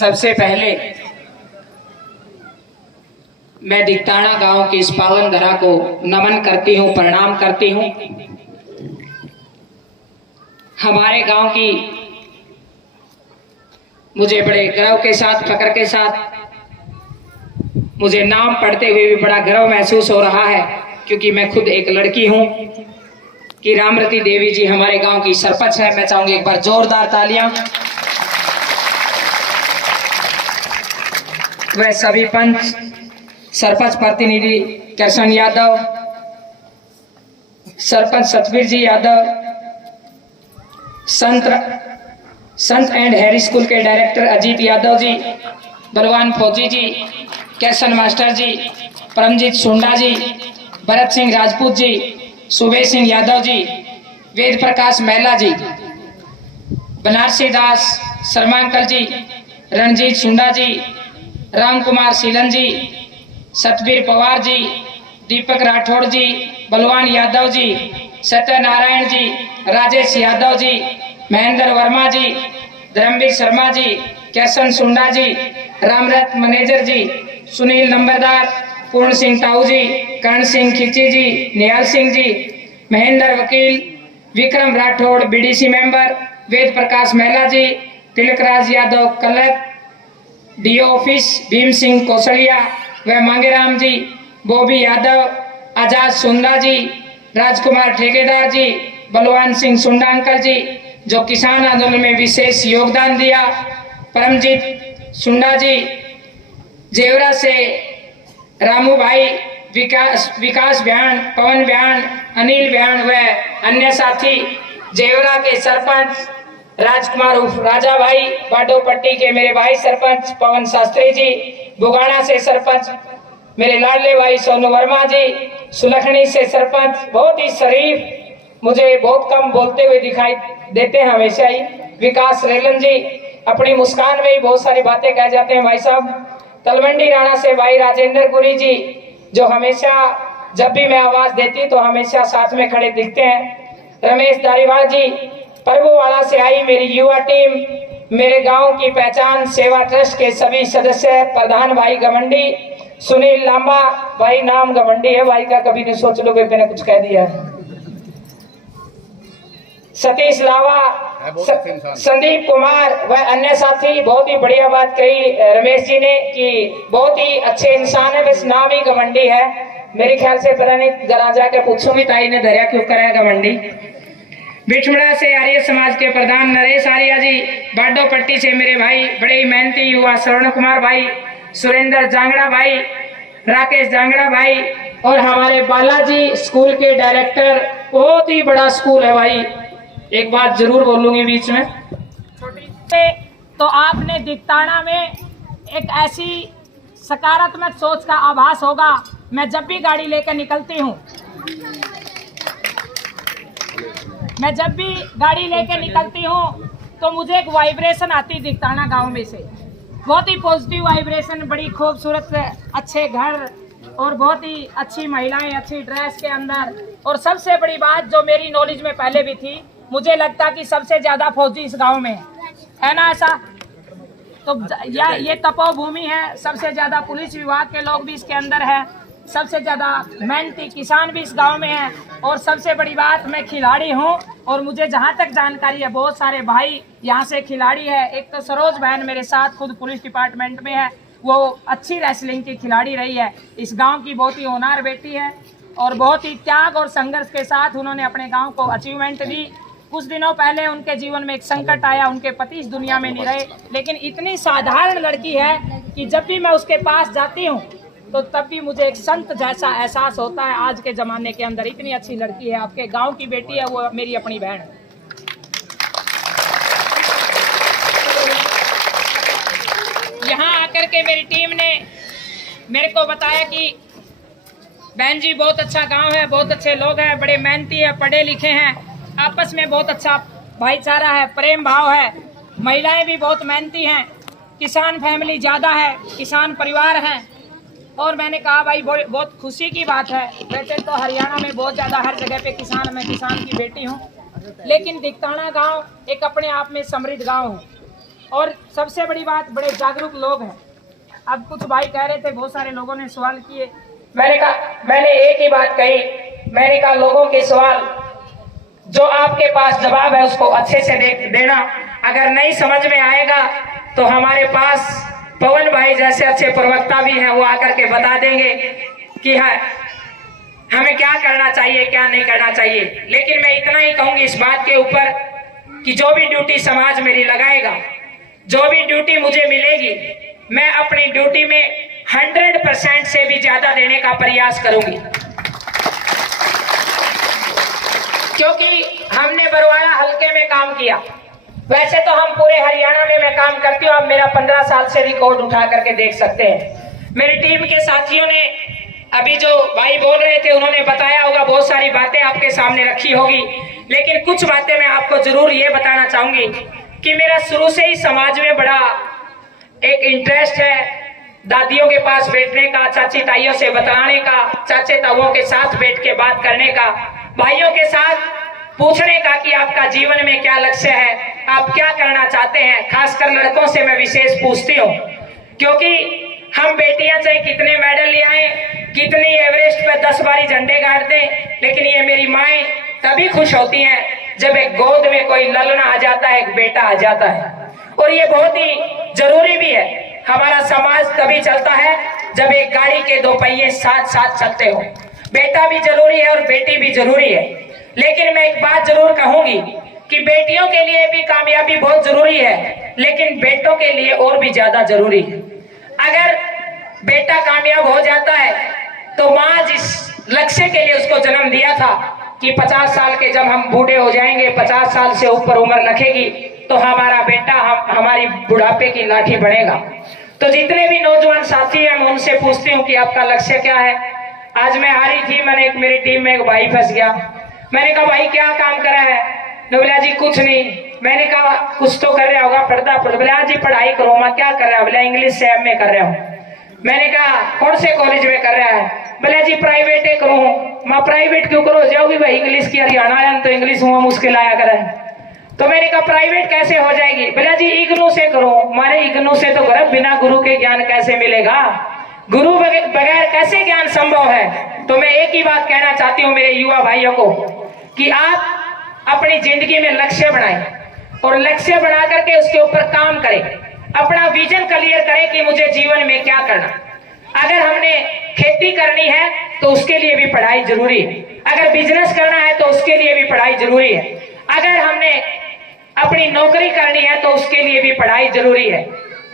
सबसे पहले मैं दिगताना गांव की इस पावन धरा को नमन करती हूं, प्रणाम करती हूं। हमारे गांव की मुझे बड़े गर्व के साथ, फक्र के साथ, मुझे नाम पढ़ते हुए भी बड़ा गर्व महसूस हो रहा है, क्योंकि मैं खुद एक लड़की हूं कि रामरती देवी जी हमारे गांव की सरपंच है। मैं चाहूंगी एक बार जोरदार तालियां। वह सभी पंच, सरपंच प्रतिनिधि कृष्ण यादव, सरपंच सतवीर जी यादव, संत एंड हैरी स्कूल के डायरेक्टर अजीत यादव जी, बलवान फौजी जी, कृष्ण मास्टर जी, परमजीत सुंडा जी, भरत सिंह राजपूत जी, सुबेश सिंह यादव जी, वेद प्रकाश महिला जी, बनारसी दास शर्मा अंकल जी, रणजीत सुंडा जी, राम कुमार सीलन जी, सतवीर पवार जी, दीपक राठौड़ जी, बलवान यादव जी, सत्यनारायण जी, राजेश यादव जी, महेंद्र वर्मा जी, धर्मवीर शर्मा जी, कृष्ण सुंडा जी, रामरथ मैनेजर जी, सुनील नंबरदार, पूर्ण सिंह ताऊ जी, कर्ण सिंह खिची जी, निहाल सिंह जी, महेंद्र वकील, विक्रम राठौड़ बीडीसी मेंबर, वेद प्रकाश महिला जी, तिलकराज यादव कलक, डीओ ऑफिस भीम सिंह कौशलिया व मांगेराम जी, बॉबी यादव, आजाद सुंदा जी, राजकुमार ठेकेदार जी, बलवान सिंह सुंडा अंकल जी जो किसान आंदोलन में विशेष योगदान दिया, परमजीत सुंडा जी, जेवरा से रामू भाई, विकास ब्याण, पवन ब्याण, अनिल ब्याण व अन्य साथी, जेवरा के सरपंच राजकुमार उर्फ राजा भाई, बाडो पट्टी के मेरे भाई सरपंच पवन शास्त्री जी, बुगाना से सरपंच मेरे लाडले भाई सोनू वर्मा जी, सुलखनी से सरपंच बहुत ही शरीफ, मुझे बहुत कम बोलते हुए दिखाई देते हैं हमेशा ही, विकास रेलन जी, अपनी मुस्कान में ही बहुत सारी बातें कह जाते हैं भाई साहब। तलवंडी राणा से भाई राजेंद्र पुरी जी जो हमेशा जब भी मैं आवाज देती तो हमेशा साथ में खड़े दिखते हैं। रमेश धारीवाल जी, परबोवाड़ा से आई मेरी युवा टीम, मेरे गांव की पहचान सेवा ट्रस्ट के सभी सदस्य, प्रधान भाई गमंडी, सुनील लांबा भाई, नाम गमंडी है भाई का, कभी नहीं सोच लोगे मैंने कुछ कह दिया। सतीश लावा, संदीप कुमार व अन्य साथी, बहुत ही बढ़िया बात कही रमेश जी ने कि बहुत ही अच्छे इंसान है, बस नाम ही गमंडी है। मेरे ख्याल से पता नहीं, जरा जाके पूछूंगी ताई ने दरिया क्यों कराया गमंडी। बिछमड़ा से आर्य समाज के प्रधान नरेश आर्या जी, बाडो पट्टी से मेरे भाई बड़े ही मेहनती युवा स्वर्ण कुमार भाई, सुरेंद्र जांगड़ा भाई, राकेश जांगड़ा भाई, और हमारे बालाजी स्कूल के डायरेक्टर, बहुत ही बड़ा स्कूल है भाई। एक बात जरूर बोलूंगी बीच में, तो आपने दिगताना में एक ऐसी सकारात्मक सोच का आभास होगा। मैं जब भी गाड़ी लेकर निकलती हूँ, तो मुझे एक वाइब्रेशन आती दिगताना गांव में से, बहुत ही पॉजिटिव वाइब्रेशन, बड़ी खूबसूरत अच्छे घर और बहुत ही अच्छी महिलाएं, अच्छी ड्रेस के अंदर। और सबसे बड़ी बात जो मेरी नॉलेज में पहले भी थी, मुझे लगता कि सबसे ज्यादा फौजी इस गांव में है ना, ऐसा तो ये तपोभूमि है, सबसे ज्यादा पुलिस विभाग के लोग भी इसके अंदर है, सबसे ज्यादा मेहनती किसान भी इस गांव में है, और सबसे बड़ी बात मैं खिलाड़ी हूं, और मुझे जहां तक जानकारी है बहुत सारे भाई यहां से खिलाड़ी है। एक तो सरोज बहन मेरे साथ खुद पुलिस डिपार्टमेंट में है, वो अच्छी रेसलिंग की खिलाड़ी रही है, इस गांव की बहुत ही होनहार बेटी है, और बहुत ही त्याग और संघर्ष के साथ उन्होंने अपने गांव को अचीवमेंट दी। कुछ दिनों पहले उनके जीवन में एक संकट आया, उनके पति इस दुनिया में नहीं रहे, लेकिन इतनी साधारण लड़की है कि जब भी मैं उसके पास जाती हूँ तो तब भी मुझे एक संत जैसा एहसास होता है। आज के ज़माने के अंदर इतनी अच्छी लड़की है, आपके गांव की बेटी है, वो मेरी अपनी बहन है। यहाँ आकर के मेरी टीम ने मेरे को बताया कि बहन जी बहुत अच्छा गांव है, बहुत अच्छे लोग हैं, बड़े मेहनती है, पढ़े लिखे हैं, आपस में बहुत अच्छा भाईचारा है, प्रेम भाव है, महिलाएं भी बहुत मेहनती हैं, किसान फैमिली ज़्यादा है, किसान परिवार हैं। और मैंने कहा भाई बहुत खुशी की बात है, वैसे तो हरियाणा में बहुत ज़्यादा हर जगह पे किसान, मैं किसान की बेटी हूँ, लेकिन दिगताना गांव एक अपने आप में समृद्ध गांव है। और सबसे बड़ी बात, बड़े जागरूक लोग हैं। अब कुछ भाई कह रहे थे, बहुत सारे लोगों ने सवाल किए। मैंने एक ही बात कही, मैंने कहा लोगों के सवाल जो आपके पास जवाब है उसको अच्छे से देना। अगर नहीं समझ में आएगा तो हमारे पास पवन भाई जैसे अच्छे प्रवक्ता भी हैं, वो आकर के बता देंगे कि हमें क्या करना चाहिए, क्या नहीं करना चाहिए। लेकिन मैं इतना ही कहूंगी इस बात के ऊपर कि जो भी ड्यूटी समाज मेरी लगाएगा, जो भी ड्यूटी मुझे मिलेगी, मैं अपनी ड्यूटी में 100% से भी ज्यादा देने का प्रयास करूंगी। क्योंकि हमने बरवाड़ा हल्के में काम किया, वैसे तो हम पूरे हरियाणा में मैं काम करती हूँ। आप मेरा 15 साल से रिकॉर्ड उठा करके देख सकते हैं। मेरी टीम के साथियों ने, अभी जो भाई बोल रहे थे, उन्होंने बताया होगा, बहुत सारी बातें आपके सामने रखी होगी। लेकिन कुछ बातें मैं आपको जरूर ये बताना चाहूंगी कि मेरा शुरू से ही समाज में बड़ा एक इंटरेस्ट है। दादियों के पास बैठने का, चाची ताइयों से बताने का, चाचे ताऊओं के साथ बैठ के बात करने का, भाइयों के साथ पूछने का कि आपका जीवन में क्या लक्ष्य है, आप क्या करना चाहते हैं। खासकर लड़कों से मैं विशेष पूछती हूँ, क्योंकि हम बेटियां चाहे कितने मेडल ले आए, कितनी एवरेस्ट पर 10 बारी झंडे गाड़ दें, लेकिन ये मेरी माएँ तभी खुश होती हैं जब एक गोद में कोई ललना आ जाता है, एक बेटा आ जाता है। और ये बहुत ही जरूरी भी है। हमारा समाज तभी चलता है जब एक गाड़ी के 2 पहिए साथ साथ चलते हो। बेटा भी जरूरी है और बेटी भी जरूरी है। लेकिन मैं एक बात जरूर कहूंगी कि बेटियों के लिए भी कामयाबी बहुत जरूरी है, लेकिन बेटों के लिए और भी ज्यादा जरूरी है। अगर बेटा कामयाब हो जाता है तो माँ जिस लक्ष्य के लिए उसको जन्म दिया था कि 50 साल के जब हम बूढ़े हो जाएंगे, 50 साल से ऊपर उम्र रखेगी, तो हमारा बेटा हमारी बुढ़ापे की लाठी बनेगा। तो जितने भी नौजवान साथी हैं, मैं उनसे पूछती हूँ कि आपका लक्ष्य क्या है। आज मैं आ रही थी, मेरी टीम में एक भाई फंस गया। मैंने कहा भाई क्या काम करा है? बोला जी कुछ नहीं। मैंने कहा कुछ तो कर रहा होगा, पढ़ता बोला जी पढ़ाई करो। मैं क्या कर रहा हूँ? बोला इंग्लिश से एमए कर रहा हूँ। मैंने कहा कौन से कॉलेज में कर रहा है? बोला जी प्राइवेट ही करूँ। मैं प्राइवेट क्यों करो? जाओगी भाई इंग्लिश की, हरियाणा है तो इंग्लिश हुआ मुश्किल आया करे। तो मैंने कहा प्राइवेट कैसे हो जाएगी? बोला जी इग्नू से करो। मारे इग्नू से तो करो, बिना गुरु के ज्ञान कैसे मिलेगा? गुरु बगैर कैसे ज्ञान संभव है? तो मैं एक ही बात कहना चाहती हूँ मेरे युवा भाइयों को कि आप अपनी जिंदगी में लक्ष्य बनाएं और लक्ष्य बना करके उसके ऊपर काम करें। अपना विजन क्लियर करें कि मुझे जीवन में क्या करना। अगर हमने खेती करनी है तो उसके लिए भी पढ़ाई जरूरी है। अगर बिजनेस करना है तो उसके लिए भी पढ़ाई जरूरी है। अगर हमने अपनी नौकरी करनी है तो उसके लिए भी पढ़ाई जरूरी है।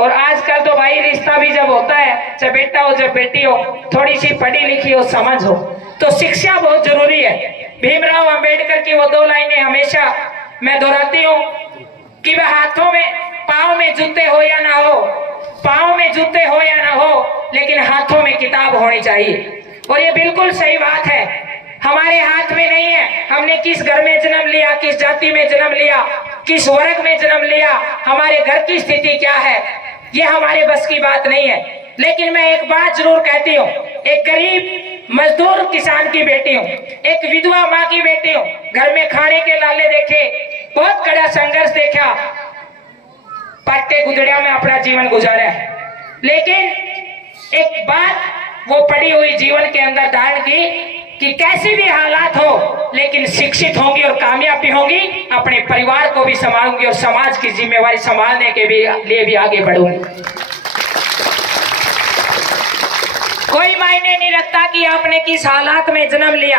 और आजकल तो भाई रिश्ता भी जब होता है, चाहे बेटा हो चाहे बेटी हो, थोड़ी सी पढ़ी लिखी हो, समझ हो, तो शिक्षा बहुत जरूरी है। भीमराव अंबेडकर की वो 2 लाइनें हमेशा मैं दोहराती हूँ कि वह हाथों में पाँव में जूते हो या ना हो, पाँव में जूते हो या ना हो, लेकिन हाथों में किताब होनी चाहिए। और ये बिल्कुल सही बात है। हमारे हाथ में नहीं है हमने किस घर में जन्म लिया, किस जाति में जन्म लिया, किस वर्ग में जन्म लिया, हमारे घर की स्थिति क्या है, ये हमारे बस की बात नहीं है। लेकिन मैं एक बात जरूर कहती हूँ, एक गरीब मजदूर किसान की बेटी हूँ, एक विधवा माँ की बेटी हूँ, घर में खाने के लाले देखे, बहुत कड़ा संघर्ष देखा, पट्टे गुजरिया में अपना जीवन गुजारा है। लेकिन एक बात वो पड़ी हुई जीवन के अंदर धारण की कि कैसी भी हालात हो लेकिन शिक्षित होंगी और कामयाब भी होंगी, अपने परिवार को भी संभालूंगी और समाज की जिम्मेवारी संभालने के लिए भी आगे बढ़ूंगी। कोई मायने नहीं रखता कि आपने किस हालात में जन्म लिया,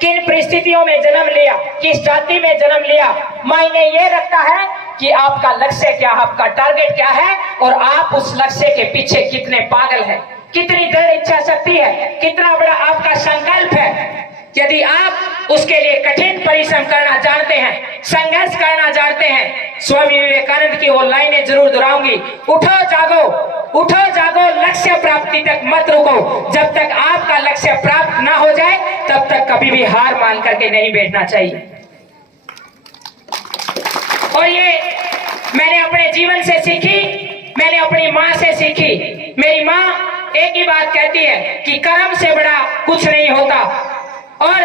किन परिस्थितियों में जन्म लिया, किस जाति में जन्म लिया। मायने ये रखता है कि आपका लक्ष्य क्या, आपका टारगेट क्या है और आप उस लक्ष्य के पीछे कितने पागल हैं, कितनी दृढ़ इच्छा शक्ति है, कितना बड़ा आपका संकल्प है। यदि आप उसके लिए कठिन परिश्रम करना जानते हैं, संघर्ष करना जानते हैं, स्वामी विवेकानंद की वो लाइनें जरूर दोहराऊंगी, उठो जागो, उठो जागो, लक्ष्य प्राप्ति तक मत रुको। जब तक आपका लक्ष्य प्राप्त ना हो जाए तब तक कभी भी हार मान करके नहीं बैठना चाहिए। और ये मैंने अपने जीवन से सीखी, मैंने अपनी माँ से सीखी। मेरी माँ एक ही बात कहती है कि कर्म से बड़ा कुछ नहीं होता। और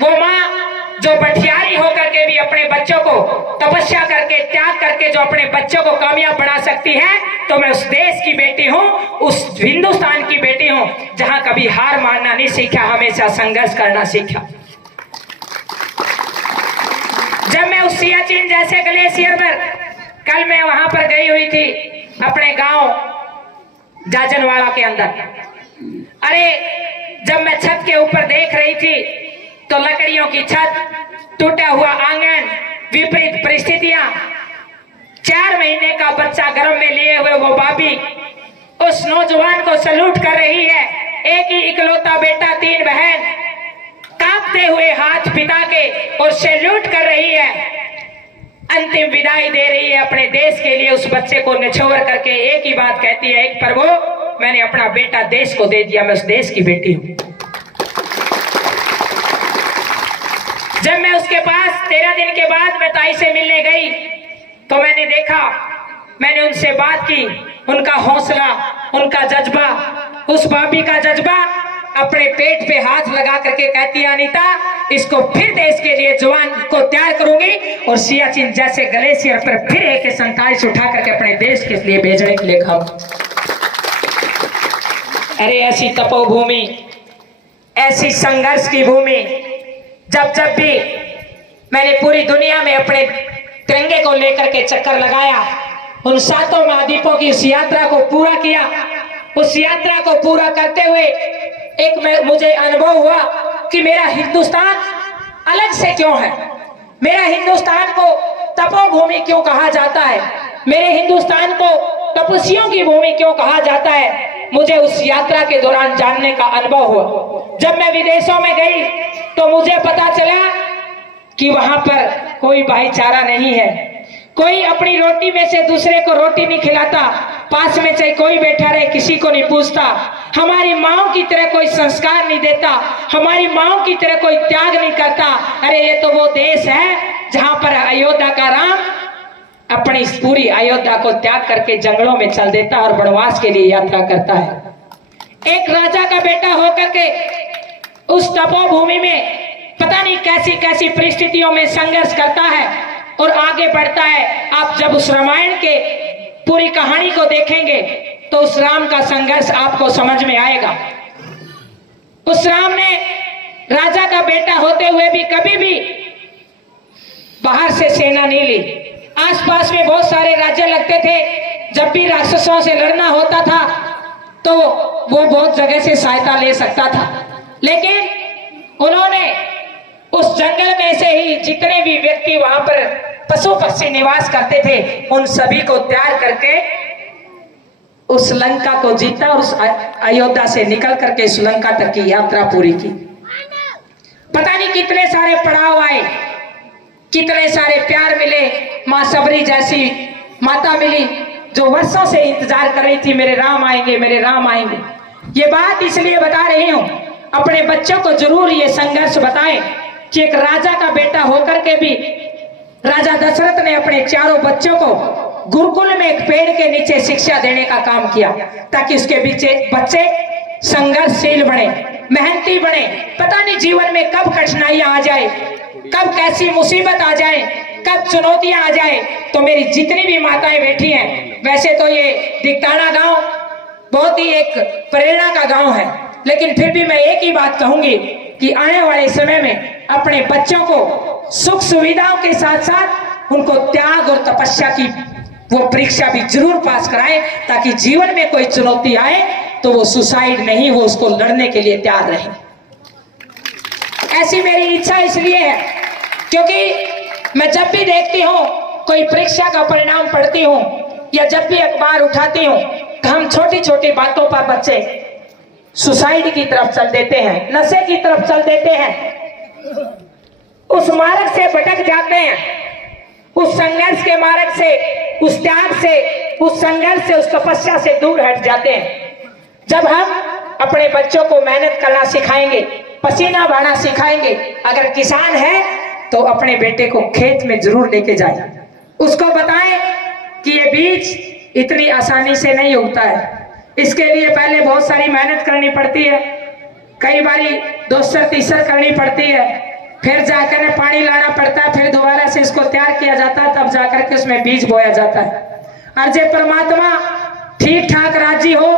वो माँ जो बठियारी होकर के भी अपने बच्चों को तपस्या करके त्याग करके जो अपने बच्चों को कामयाब बना सकती है, तो मैं उस देश की बेटी हूँ, उस हिंदुस्तान की बेटी हूँ जहां कभी हार मानना नहीं सीखा, हमेशा संघर्ष करना सीखा। जब मैं उस सियाचिन जैसे ग्लेशियर पर, कल मैं वहां पर गई हुई थी अपने गांव जाजनवाड़ा के अंदर। अरे जब मैं छत के ऊपर देख रही थी तो लकड़ियों की छत, टूटा हुआ आंगन, विपरीत परिस्थितियां, 4 महीने का बच्चा गर्भ में लिए हुए वो भाभी उस नौजवान को सैल्यूट कर रही है। एक ही इकलौता बेटा, 3 बहन, कांपते हुए हाथ पिता के और सैल्यूट कर रही है, अंतिम विदाई दे रही है अपने देश के लिए। उस बच्चे को निछोवर करके एक ही बात कहती है, एक प्रभु मैंने अपना बेटा देश को दे दिया, मैं उस देश की बेटी हूं। जब मैं उसके पास 13 दिन के बाद मैं ताई से मिलने गई तो मैंने देखा, मैंने उनसे बात की, उनका हौसला, उनका जज्बा, उस भाभी का जज्बा, अपने पेट पे हाथ लगा करके कहती है अनीता इसको फिर देश के लिए जवान को तैयार करूंगी और सियाचिन जैसे ग्लेशियर पर फिर AK-47 उठा करके अपने देश के लिए भेजने के लिए खाऊं। अरे ऐसी तपोभूमि, ऐसी संघर्ष की भूमि, जब भी मैंने पूरी दुनिया में अपने तिरंगे को लेकर के चक्कर लगाया, उन 7 महाद्वीपों की उस यात्रा को पूरा किया, उस यात्रा को पूरा करते हुए एक मुझे अनुभव हुआ कि मेरा हिंदुस्तान अलग से क्यों है, मेरा हिंदुस्तान को तपोभूमि क्यों कहा जाता है, मेरे हिंदुस्तान को तपस्वियों की भूमि क्यों कहा जाता है। मुझे उस यात्रा के दौरान जानने का अनुभव हुआ। जब मैं विदेशों में गई तो मुझे पता चला कि वहां पर कोई भाईचारा नहीं है, कोई अपनी रोटी में से दूसरे को रोटी नहीं खिलाता, पास में चाहे कोई बैठा रहे किसी को नहीं पूछता, हमारी माओ की तरह कोई संस्कार नहीं देता, हमारी माओ की तरह कोई त्याग नहीं करता। अरे ये तो वो देश है जहां पर अयोध्या का राम अपनी पूरी अयोध्या को त्याग करके जंगलों में चल देता और वनवास के लिए यात्रा करता है। एक राजा का बेटा होकर के उस तपोभूमि में पता नहीं कैसी कैसी परिस्थितियों में संघर्ष करता है और आगे बढ़ता है। आप जब उस रामायण के पूरी कहानी को देखेंगे तो उस राम का संघर्ष आपको समझ में आएगा। उस राम ने राजा का बेटा होते हुए भी कभी भी बाहर से सेना नहीं ली। आसपास में बहुत सारे राज्य लगते थे, जब भी राक्षसों से लड़ना होता था तो वो बहुत जगह से सहायता ले सकता था, लेकिन उन्होंने उस जंगल में से ही जितने भी व्यक्ति वहां पर पशु पक्षी निवास करते थे उन सभी को तैयार करके उस लंका को जीता और उस अयोध्या से निकल करके उस लंका तक की यात्रा पूरी की। पता नहीं कितने सारे पड़ाव आए, कितने सारे प्यार मिले। माँ सबरी जैसी माता मिली जो वर्षों से इंतजार कर रही थी, मेरे राम आएंगे, मेरे राम आएंगे। ये बात इसलिए बता रही हूं, अपने बच्चों को जरूर ये संघर्ष बताएं कि एक राजा का बेटा होकर के भी राजा दशरथ ने अपने 4 बच्चों को गुरुकुल में एक पेड़ के नीचे शिक्षा देने का काम किया ताकि उसके बच्चे संघर्षशील बने, मेहनती बने। पता नहीं जीवन में कब कठिनाइयां आ जाए, कब कैसी मुसीबत आ जाए, कब चुनौतियां आ जाए। तो मेरी जितनी भी माताएं बैठी हैं, वैसे तो ये दिगताना गांव बहुत ही एक प्रेरणा का गांव है, लेकिन फिर भी मैं एक ही बात कहूंगी कि आने वाले समय में अपने बच्चों को सुख सुविधाओं के साथ साथ उनको त्याग और तपस्या की वो परीक्षा भी जरूर पास कराएं ताकि जीवन में कोई चुनौती आए तो वो सुसाइड नहीं, वो उसको लड़ने के लिए तैयार रहे। ऐसी मेरी इच्छा इसलिए है क्योंकि मैं जब भी देखती हूँ कोई परीक्षा का परिणाम पढ़ती हूँ या जब भी अखबार उठाती हूँ तो हम छोटी छोटी बातों पर बच्चे सुसाइड की तरफ चल देते हैं, नशे की तरफ चल देते हैं, उस मार्ग से भटक जाते हैं, उस संघर्ष के मार्ग से, उस त्याग से, उस संघर्ष से, उस तपस्या से दूर हट जाते हैं। जब हम अपने बच्चों को मेहनत करना सिखाएंगे, पसीना बहाना सिखाएंगे, अगर किसान है तो अपने बेटे को खेत में जरूर लेके जाए, उसको बताएं कि ये बीज इतनी आसानी से नहीं उगता है, इसके लिए पहले बहुत सारी मेहनत करनी पड़ती है, कई बारी दोसर तीसर करनी पड़ती है, फिर जाकर ने पानी लाना पड़ता है, फिर दोबारा से इसको तैयार किया जाता है, तब जाकर के उसमें बीज बोया जाता है। और जे परमात्मा ठीक ठाक राजी हो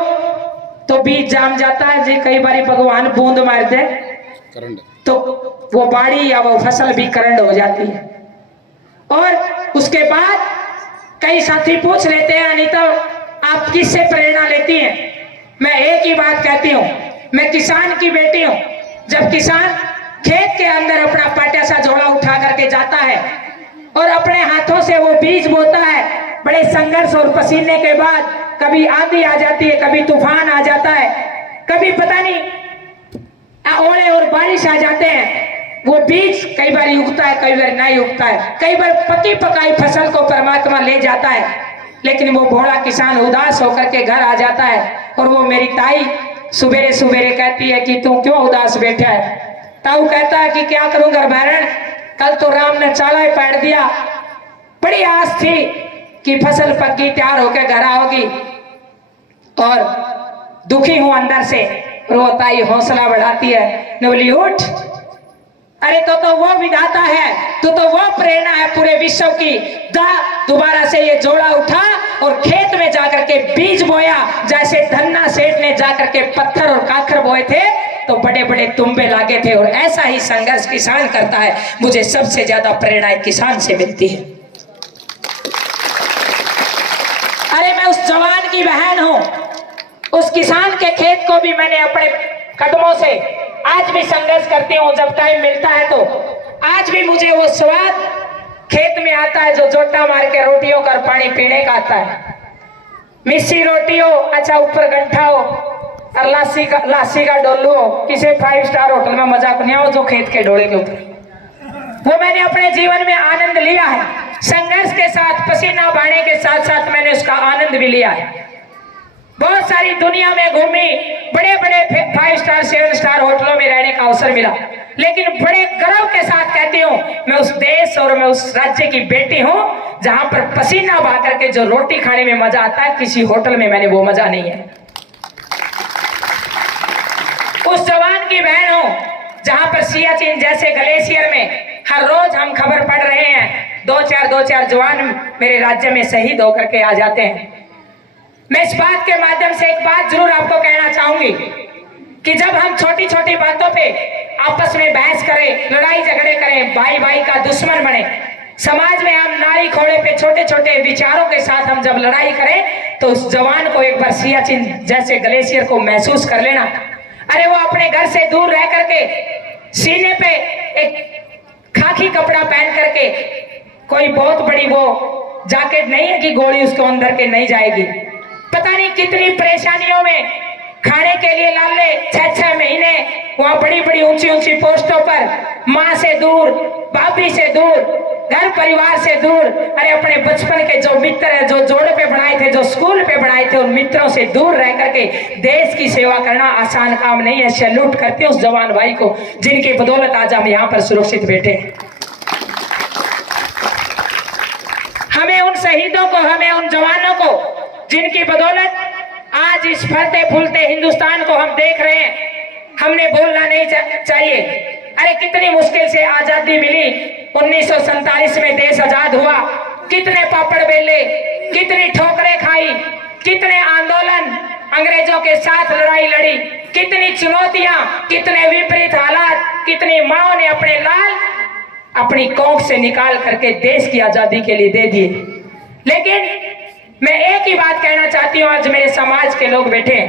तो बीज जाम जाता है। जे कई बार भगवान बूंद मार दे तो वो बाड़ी या वो फसल भी करंड हो जाती है। और उसके बाद कई साथी पूछ लेते हैं, अनीता आप किससे प्रेरणा लेती हैं? मैं एक ही बात कहती हूँ, मैं किसान की बेटी हूँ। जब किसान खेत के अंदर अपना पाटा सा झोला उठा करके जाता है और अपने हाथों से वो बीज बोता है, बड़े संघर्ष और पसीने के बाद कभी आंधी आ जाती है, कभी तूफान आ जाता है, कभी पता नहीं ओले और बारिश आ जाते हैं, वो बीज कई बार उगता है, कई बार नहीं उगता है, कई बार पकी पकाई फसल को परमात्मा ले जाता है, लेकिन वो भोला किसान उदास होकर के घर आ जाता है। और वो मेरी ताई सुबेरे सुबेरे कहती है कि तू क्यों उदास बैठा है? ताऊ कहता है कि क्या करूं घर भरण, कल तो राम ने चाला पाड़ दिया, बड़ी आस थी कि फसल पक्की तैयार होकर घर आओगी और दुखी हूं अंदर से। रोता ही हौसला बढ़ाती है, नवली उठ, अरे तो वो विधाता है, तो वो प्रेरणा है पूरे विश्व की। दोबारा से ये जोड़ा उठा और खेत में जाकर के बीज बोया, जैसे धन्ना सेठ ने जाकर के पत्थर और काखर बोए थे तो बड़े बड़े तुम्बे लागे थे। और ऐसा ही संघर्ष किसान करता है। मुझे सबसे ज्यादा प्रेरणा एक किसान से मिलती है। अरे मैं उस जवान की बहन हूं, उस किसान के खेत को भी मैंने अपने कदमों से आज भी संघर्ष करती हूँ। जब टाइम मिलता है तो आज भी मुझे वो स्वाद खेत में आता है जो जोटा मार के रोटियों का पानी पीने का आता है। मिस्सी रोटी हो, अच्छा ऊपर गंठा हो और लासी का डोलू हो, किसी 5 स्टार होटल में मजाक नहीं हो जो खेत के डोले के ऊपर। वो मैंने अपने जीवन में आनंद लिया है, संघर्ष के साथ, पसीना बहाने के साथ साथ मैंने उसका आनंद भी लिया है। बहुत सारी दुनिया में घूमी, बड़े बड़े 5 स्टार 7 स्टार होटलों में रहने का अवसर मिला, लेकिन बड़े गर्व के साथ कहती हूँ मैं उस देश और मैं उस राज्य की बेटी हूँ जहां पर पसीना बहा करके जो रोटी खाने में मजा आता है, किसी होटल में मैंने वो मजा नहीं है। उस जवान की बहन हूँ जहां पर सियाचिन जैसे ग्लेशियर में हर रोज हम खबर पढ़ रहे हैं 2-4 जवान मेरे राज्य में शहीद होकर के आ जाते हैं। मैं इस बात के माध्यम से एक बात जरूर आपको कहना चाहूंगी कि जब हम छोटी छोटी बातों पे आपस में बहस करें, लड़ाई झगड़े करें, भाई भाई का दुश्मन बने, समाज में हम नारी खोड़े पे छोटे छोटे विचारों के साथ हम जब लड़ाई करें तो उस जवान को एक बार सियाचिन जैसे ग्लेशियर को महसूस कर लेना। अरे वो अपने घर से दूर रह करके सीने पे एक खाकी कपड़ा पहन करके, कोई बहुत बड़ी वो जैकेट नहीं है कि गोली उसको अंदर के नहीं जाएगी, पता नहीं कितनी परेशानियों में खाने के लिए लाले 6-6 महीने वहां बड़ी बड़ी ऊंची पोस्टों पर, माँ से दूर, भाभी से दूर, घर परिवार से दूर, अरे अपने बचपन के जो मित्र है, जो जोड़े पे बनाए थे, जो स्कूल पे बनाए थे, उन मित्रों से दूर रह करके देश की सेवा करना आसान काम नहीं है। सैल्यूट करते हैं उस जवान भाई को जिनकी बदौलत आज हम यहाँ पर सुरक्षित बैठे हैं। हमें उन शहीदों को, हमें उन जवानों को जिनकी बदौलत आज इस फलते फूलते हिंदुस्तान को हम देख रहे हैं, हमने भूलना नहीं चाहिए। अरे कितनी मुश्किल से आजादी मिली, 1947 में देश आजाद हुआ, कितने पापड़ बेले, कितनी ठोकरें खाई, कितने आंदोलन, अंग्रेजों के साथ लड़ाई लड़ी, कितनी चुनौतियां, कितने विपरीत हालात, कितनी माओ ने अपने लाल अपनी कोख से निकाल करके देश की आजादी के लिए दे दिए। लेकिन मैं एक ही बात कहना चाहती हूँ, आज मेरे समाज के लोग बैठे हैं,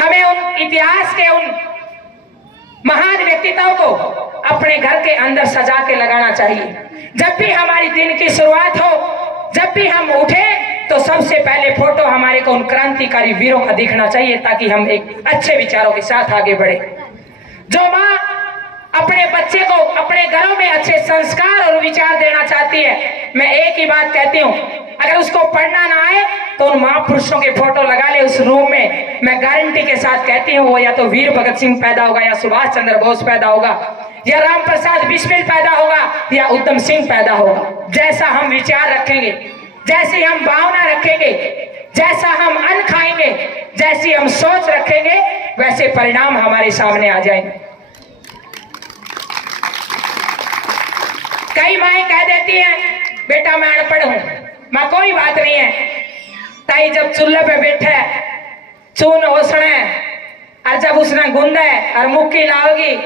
हमें उन इतिहास के उन महान व्यक्तित्वों को अपने घर के अंदर सजा के लगाना चाहिए। जब भी हमारी दिन की शुरुआत हो, जब भी हम उठे तो सबसे पहले फोटो हमारे को उन क्रांतिकारी वीरों का दिखना चाहिए, ताकि हम एक अच्छे विचारों के साथ आगे बढ़े। जो माँ अपने बच्चे को अपने घरों में अच्छे संस्कार और विचार देना चाहती है, मैं एक ही बात कहती हूँ, अगर उसको पढ़ना ना आए तो उन महापुरुषों के फोटो लगा ले उस रूम में। मैं गारंटी के साथ कहती हूँ वो या तो वीर भगत सिंह पैदा होगा, या सुभाष चंद्र बोस पैदा होगा, या राम प्रसाद बिस्मिल पैदा होगा, या उधम सिंह पैदा होगा। जैसा हम विचार रखेंगे, जैसी हम भावना रखेंगे, जैसा हम अन्न खाएंगे, जैसी हम सोच रखेंगे, वैसे परिणाम हमारे सामने आ जाएंगे। कई माएँ कह देती हैं बेटा मैं अनपढ़ हूं, मां कोई बात नहीं है ताई, जब चूल्हे पे बैठे चून ओसने और जब उसने गूंदे और मुक्की लाओगी,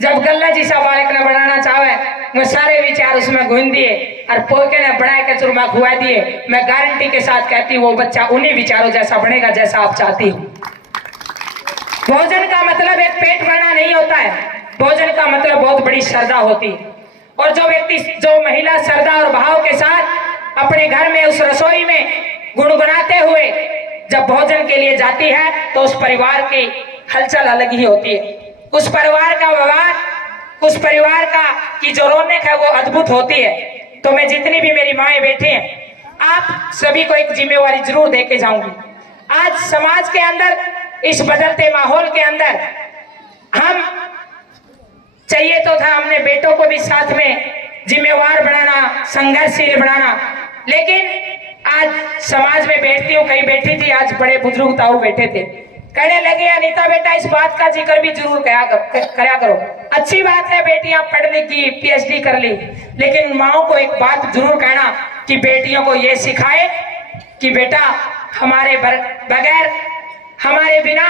जब गल्ला जी सा बालक ने बनाना चाहे मैं सारे विचार उसमें गूंद दिए और पोके ने बना के चूरमा खुआ दिए, मैं गारंटी के साथ कहती हूँ वो बच्चा उन्हीं विचारों जैसा बनेगा जैसा आप चाहती हो। भोजन का मतलब एक पेट भरना नहीं होता है, भोजन का मतलब बहुत बड़ी श्रद्धा होती है। और जो महिला श्रद्धा और भाव के साथ अपने घर में उस रसोई में गुनगुनाते हुए जब भोजन के लिए जाती है तो उस परिवार की हलचल अलग ही होती है, उस परिवार का व्यवहार, उस परिवार का की जो रौनक है वो अद्भुत होती है। तो मैं जितनी भी मेरी माएँ बैठी हैं, आप सभी को एक जिम्मेवारी जरूर दे के जाऊंगी। आज समाज के अंदर, इस बदलते माहौल के अंदर हम चाहिए तो था हमने बेटों को भी साथ में जिम्मेवार बनाना, संघर्षशील बनाना, लेकिन आज समाज में बैठती हूँ, कहीं बैठी थी, आज बड़े बुजुर्ग ताऊ बैठे थे, कहने लगे अनीता बेटा इस बात का जिक्र भी जरूर करा करो। अच्छी बात है बेटियां पढ़ने की, पीएचडी कर ली, लेकिन माओ को एक बात जरूर कहना कि बेटियों को ये सिखाए कि बेटा हमारे बगैर, हमारे बिना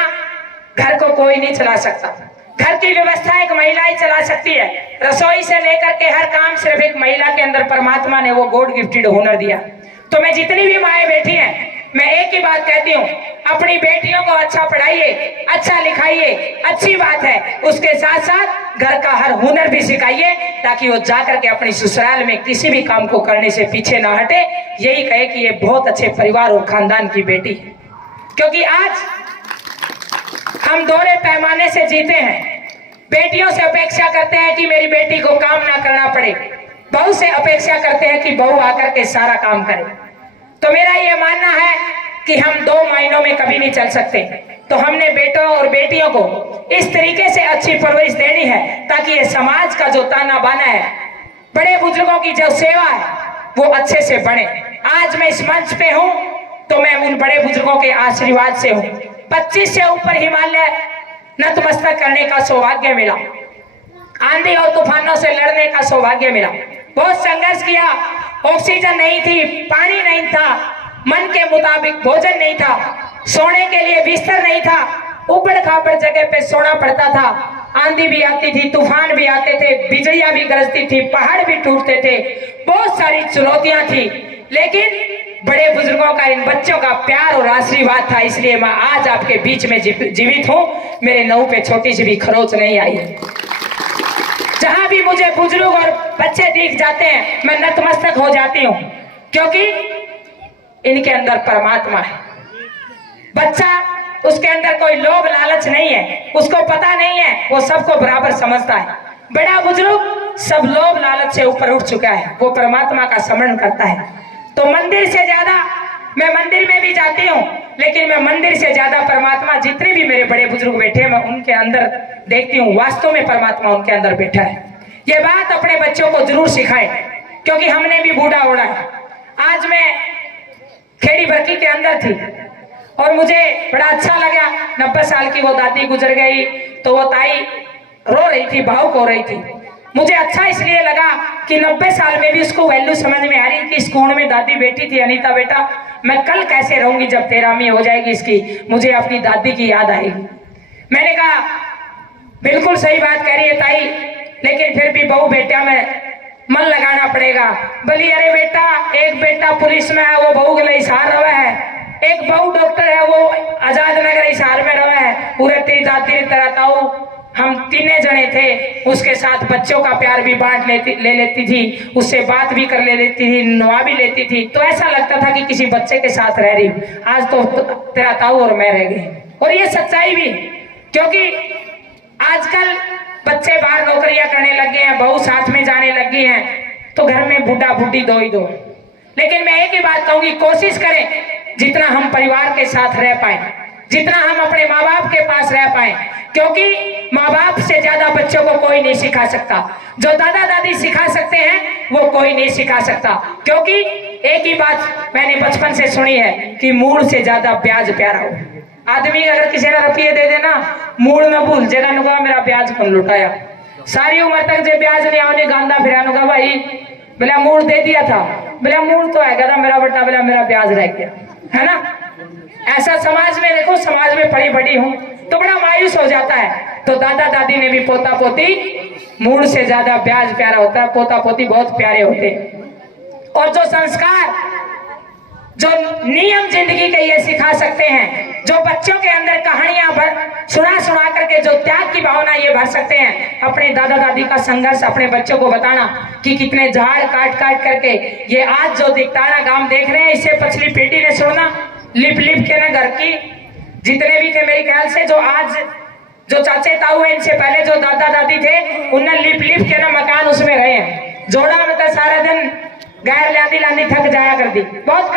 घर को कोई नहीं चला सकता। घर की व्यवस्था एक महिला ही चला सकती है। रसोई से लेकर के हर काम सिर्फ एक महिला के अंदर परमात्मा ने वो गॉड गिफ्टेड हुनर दिया। तो मैं जितनी भी माएँ बैठी हैं, मैं एक ही बात कहती हूँ, अपनी बेटियों को अच्छा पढ़ाइए, अच्छा लिखाइए, अच्छी बात है, उसके साथ साथ घर का हर हुनर भी सिखाइए ताकि वो जाकर के अपनी ससुराल में किसी भी काम को करने से पीछे ना हटे, यही कहे कि ये बहुत अच्छे परिवार और खानदान की बेटी है। क्योंकि आज हम दोहरे पैमाने से जीते हैं। बेटियों से अपेक्षा करते हैं कि मेरी बेटी को काम ना करना पड़े, बहू से अपेक्षा करते हैं कि बहू आकर के सारा काम करे। तो मेरा ये मानना है कि हम दो मायनों में कभी नहीं चल सकते। तो हमने बेटों और बेटियों को इस तरीके से अच्छी परवरिश देनी है ताकि ये समाज का जो ताना बाना है, बड़े बुजुर्गों की जो सेवा है वो अच्छे से बने। आज मैं इस मंच पे हूँ तो मैं उन बड़े बुजुर्गों के आशीर्वाद से हूँ। 25 से ऊपर हिमालय नतमस्तक करने का सौभाग्य मिला, आंधी और तूफानों से लड़ने का सौभाग्य मिला, बहुत संघर्ष किया। ऑक्सीजन नहीं थी, पानी नहीं था, मन के मुताबिक भोजन नहीं था, सोने के लिए बिस्तर नहीं था, ऊबड़ खाबड़ जगह पे सोना पड़ता था। आंधी भी आती थी, तूफान भी आते थे, बिजलियां भी गरजती थी, पहाड़ भी टूटते थे, बहुत सारी चुनौतियां थी, लेकिन बड़े बुजुर्गों का, इन बच्चों का प्यार और आशीर्वाद था, इसलिए मैं आज आपके बीच में जीवित हूँ। मेरे नऊ पे छोटी सी भी खरोच नहीं आई है। जहां भी मुझे बुजुर्ग और बच्चे दिख जाते हैं मैं नतमस्तक हो जाती हूँ, क्योंकि इनके अंदर परमात्मा है। बच्चा, उसके अंदर कोई लोभ लालच नहीं है, उसको पता नहीं है, वो सबको बराबर समझता है। बड़ा बुजुर्ग सब लोभ लालच से ऊपर उठ चुका है, वो परमात्मा का स्मरण करता है। तो मंदिर से ज्यादा, मैं मंदिर में भी जाती हूँ, लेकिन मैं मंदिर से ज्यादा परमात्मा, जितने भी मेरे बड़े बुजुर्ग बैठे हैं मैं उनके अंदर देखती हूँ, वास्तव में परमात्मा उनके अंदर बैठा है। ये बात अपने बच्चों को जरूर सिखाएं, क्योंकि हमने भी बूढ़ा ओढ़ा है। आज मैं खेड़ी बरकी के अंदर थी और मुझे बड़ा अच्छा लगा, 90 साल की वो दादी गुजर गई तो वो ताई रो रही थी, भावुक हो रही थी। मुझे अच्छा इसलिए लगा कि 90 साल में भी उसको वैल्यू समझ में आ रही कि इस कोण में दादी बैठी थी। अनीता बेटा, मैं कल कैसे रहूंगी जब 13वीं हो जाएगी इसकी, मुझे अपनी दादी की याद आएगी। मैंने कहा बिल्कुल सही बात कह रही है ताई, लेकिन फिर भी बहू बेटा में मन लगाना पड़ेगा। बोली अरे बेटा, एक बेटा पुलिस में है वो बहू के लिए हिसार रहा है, एक बहू डॉक्टर है वो आजाद नगर हिसार में रहा है, पूरे तेरी दादी तरह ताऊ हम तीने जने थे, उसके साथ बच्चों का प्यार भी बांट ले लेती थी, उससे बात भी कर ले लेती थी, नुआ भी लेती थी, तो ऐसा लगता था कि किसी बच्चे के साथ रह रही हूँ। आज तो तेरा ताऊ और मैं रह गई। और ये सच्चाई भी, क्योंकि आजकल बच्चे बाहर नौकरियां करने लग गए हैं, बहू साथ में जाने लग गई हैं, तो घर में बुढ़ा बुढ़ी दो ही दो। लेकिन मैं एक ही बात कहूंगी, कोशिश करें जितना हम परिवार के साथ रह पाए, जितना हम अपने माँ बाप के पास रह पाए, क्योंकि माँ बाप से ज्यादा बच्चों को कोई नहीं सिखा सकता। जो दादा दादी सिखा सकते हैं वो कोई नहीं सिखा सकता, क्योंकि एक ही बात मैंने बचपन से सुनी है कि मूड से ज्यादा ब्याज प्यारा हो। आदमी अगर किसी ने रुपये दे देना, मूड में भूल जगह नुका मेरा ब्याज कौन लुटाया। सारी उम्र तक जे ब्याज नहीं आओ गांधा फिरानो का भाई बोला मूल दे दिया था, बोला मूल तो है मेरा बेटा, बोला मेरा ब्याज रह गया, है ना। ऐसा समाज में देखो, समाज में पली बड़ी हूं तो बड़ा मायूस हो जाता है। तो दादा दादी ने भी पोता पोती मूल से ज्यादा ब्याज प्यारा होता है, पोता पोती बहुत प्यारे होते हैं। और जो संस्कार, जो नियम जिंदगी के ये सिखा सकते हैं, जो बच्चों के अंदर कहानियां सुना करके जो त्याग की भावना ये भर सकते हैं, अपने दादा दादी का संघर्ष अपने बच्चों को बताना कि कितने झाड़ काट काट करके ये आज जो दिखताना गांव देख रहे हैं, इससे पिछली पीढ़ी ने सुनना लिप लिप के ना घर की जितने भी थे, मेरे ख्याल से जो आज जो चाचे ताऊ है, इनसे पहले जो दादा दादी थे, उनने लिप लिप के ना मकान उसमें रहे हैं। जोड़ा में तो सारा दिन गैर लादी लादी थक जाया कर दी, बहुत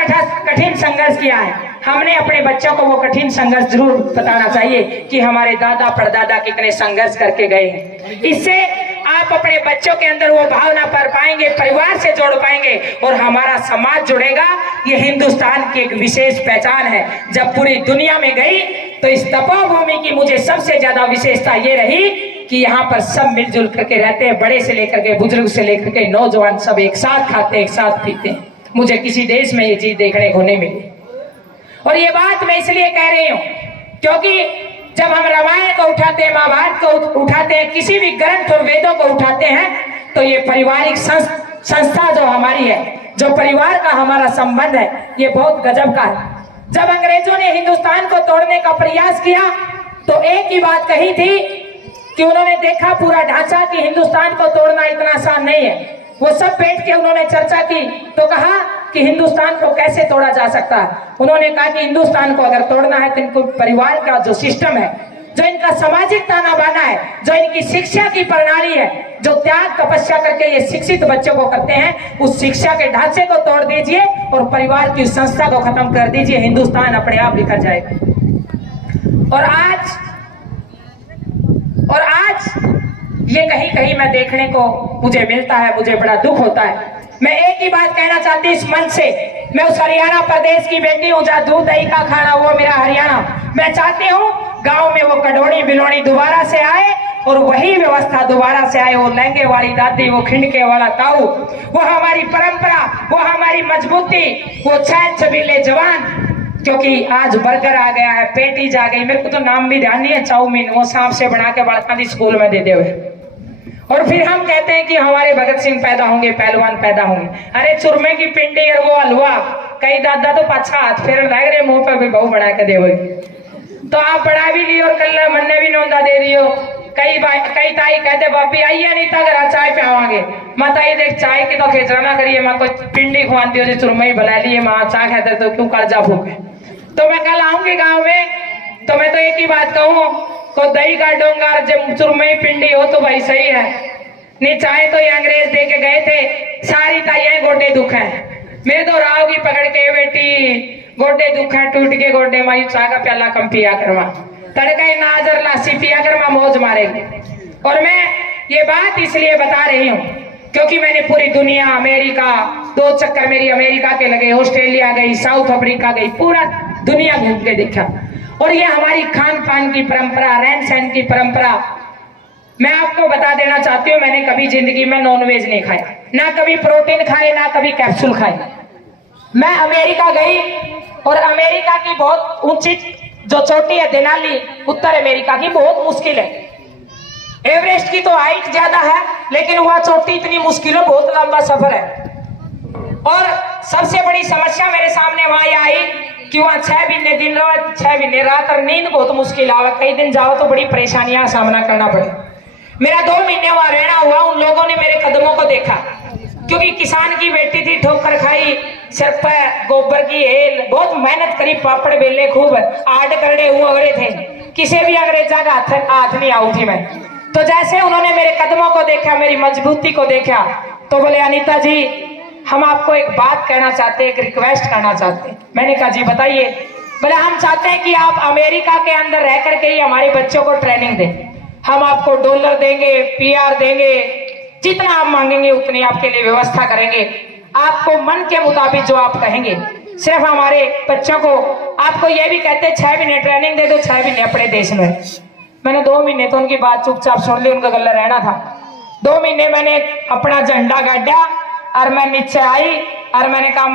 कठिन संघर्ष किया है। हमने अपने बच्चों को वो कठिन संघर्ष जरूर बताना चाहिए कि हमारे दादा परदादा कितने संघर्ष करके गए हैं। इससे आप अपने बच्चों के अंदर वो भावना पर पाएंगे, परिवार से जोड़ पाएंगे और हमारा समाज जुड़ेगा। ये हिंदुस्तान की एक विशेष पहचान है। जब पूरी दुनिया में गई तो इस तपोभूमि की मुझे सबसे ज्यादा विशेषता ये रही कि यहाँ पर सब मिलजुल करके रहते हैं, बड़े से लेकर के बुजुर्ग से लेकर के नौजवान, सब एक साथ खाते एक साथ पीते हैं। मुझे किसी देश में ये चीज देखने को नहीं मिली। और ये बात मैं इसलिए कह रही हूँ क्योंकि जब हम रामायण को उठाते हैं, महाभारत को उठाते हैं, किसी भी ग्रंथ और वेदों को उठाते हैं, तो ये पारिवारिक संस्था जो हमारी है, जो परिवार का हमारा संबंध है, ये बहुत गजब का है। जब अंग्रेजों ने हिंदुस्तान को तोड़ने का प्रयास किया तो एक ही बात कही थी कि उन्होंने देखा पूरा ढांचा कि हिंदुस्तान को तोड़ना इतना आसान नहीं है। वो सब बैठ के उन्होंने चर्चा की तो कहा कि हिंदुस्तान को कैसे तोड़ा जा सकता है। उन्होंने कहा कि हिंदुस्तान को अगर तोड़ना है तो इनको परिवार का जो सिस्टम है, जो इनका सामाजिक ताना बाना है, जो इनकी शिक्षा की प्रणाली है, जो त्याग तपस्या करके ये शिक्षित बच्चों को करते हैं, उस शिक्षा के ढांचे को तोड़ दीजिए और परिवार की संस्था को खत्म कर दीजिए, हिंदुस्तान अपने आप बिखर जाएगा। और आज ये कहीं कहीं मैं देखने को मुझे मिलता है, मुझे बड़ा दुख होता है। मैं एक ही बात कहना चाहती हूँ इस मंच से, मैं उस हरियाणा प्रदेश की बेटी हूँ जहाँ दूध दही का खाना वो मेरा हरियाणा। मैं चाहती हूँ गांव में वो कड़ोड़ी बिलोड़ी दोबारा से आए और वही व्यवस्था दोबारा से आए। वो लहंगे वाली दादी, वो खिंडके वाला ताऊ, वो हमारी परंपरा, वो हमारी मजबूती, वो चैन छबीले जवान। क्योंकि आज बर्गर आ गया है, पेटीज आ गई, मेरे को तो नाम भी ध्यान नहीं है, चाउमीन, वो सांप से बना के बड़का दी स्कूल में दे दे हुए। और फिर हम कहते हैं कि हमारे भगत सिंह पैदा होंगे, पहलवान पैदा होंगे। अरे चूरमे की पिंडी और वो हलवा, कई दादा तो पाछा हाथ फेर लग रहे मुंह पे भी बहु बना के दे। तो आप बढ़ा भी ली और कल मन्ने भी नौंदा दे रही हो। कई ताई कहते बापी आइए नहीं था घर चाय पियावांगे। माता ये देख चाय की तो खेचरा ना करिए, माँ को पिंडी खुआती हो, चुरमई भला लिए, माँ चाय कहते तो क्यों कर्जा फूके। तो मैं कल आऊंगी गाँव में तो मैं तो एक ही बात कहूँ, को दही का डोंगा जब चुरमई पिंडी हो तो भाई सही है, नहीं चाहे तो ये अंग्रेज दे के गए थे। सारी ताइयां गोडे दुख है, मेरे तो राव की पकड़ के बेटी गोडे दुख है, टूट के गोडे माई चाह का प्याला कम पिया करवा, तड़के नाजर लासी पिया करवा, मौज मारेगी। और मैं ये बात इसलिए बता रही हूँ क्योंकि मैंने पूरी दुनिया, अमेरिका, 2 चक्कर मेरी अमेरिका के लगे, ऑस्ट्रेलिया गई, साउथ अफ्रीका गई, पूरा दुनिया घूम के देखा। और ये हमारी खान पान की परंपरा, रहन सहन की परंपरा, मैं आपको बता देना चाहती हूँ, मैंने कभी जिंदगी में नॉनवेज नहीं खाया, ना कभी प्रोटीन खाए, ना कभी कैप्सूल खाए। मैं अमेरिका गई और अमेरिका की बहुत ऊंची जो चोटी है देनाली, उत्तर अमेरिका की, बहुत मुश्किल है। एवरेस्ट की तो हाइट ज्यादा है लेकिन वह चोटी इतनी मुश्किल है, बहुत लंबा सफर है। और सबसे बड़ी समस्या मेरे सामने वहां आई कि वहाँ 6 महीने दिन रहो, 6 महीने रात, और नींद बहुत मुश्किल आवे। कई दिन जाओ तो बड़ी परेशानियां सामना करना पड़े। मेरा 2 महीने वहां रहना हुआ, उन लोगों ने मेरे कदमों को देखा क्योंकि किसान की बेटी थी, ठोकर खाई, सिर पर गोबर की हेल, बहुत मेहनत करी, पापड़ बेले खूब, आड़ करड़े हुए थे, किसी भी अंग्रेजा का हाथ नहीं आऊ थी मैं। तो जैसे उन्होंने मेरे कदमों को देखा, मेरी मजबूती को देखा, तो बोले अनीता जी हम आपको एक बात कहना चाहते हैं, एक रिक्वेस्ट करना चाहते हैं। मैंने कहा जी बताइए। बोले हम चाहते हैं कि आप अमेरिका के अंदर रह करके ही हमारे बच्चों को ट्रेनिंग दें, हम आपको डॉलर देंगे, PR देंगे, जितना आप मांगेंगे उतनी आपके लिए व्यवस्था करेंगे, आपको मन के मुताबिक जो आप कहेंगे। सिर्फ हमारे बच्चों को, आपको ये भी कहते हैं 6 महीने ट्रेनिंग दे दो, 6 महीने अपने देश में। मैंने 2 महीने तो उनकी बात चुपचाप सुन ली, उनका गला रहना था। 2 महीने मैंने अपना झंडा गाड़ा और मैं नीचे आई और मैंने कहा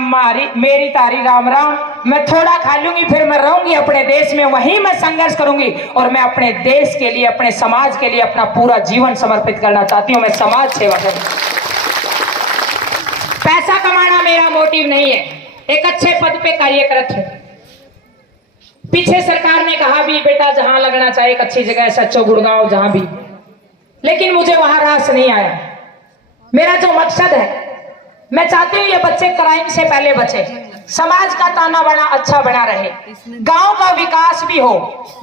मेरी तारी राम राम, मैं थोड़ा खा लूंगी फिर मैं रहूंगी अपने देश में, वहीं मैं संघर्ष करूंगी और मैं अपने देश के लिए, अपने समाज के लिए अपना पूरा जीवन समर्पित करना चाहती हूँ। मैं समाज सेवा करूँ। पैसा कमाना मेरा मोटिव नहीं है, एक अच्छे पद पे कार्यरत हूं। पीछे सरकार ने कहा भी बेटा जहां लगना चाहिए एक अच्छी जगह, सच्चो गुड़गांव जहां भी, लेकिन मुझे वहां रास नहीं आया। मेरा जो मकसद है, मैं चाहती हूँ ये बच्चे क्राइम से पहले बचे, समाज का ताना बाना अच्छा बना रहे, गांव का विकास भी हो,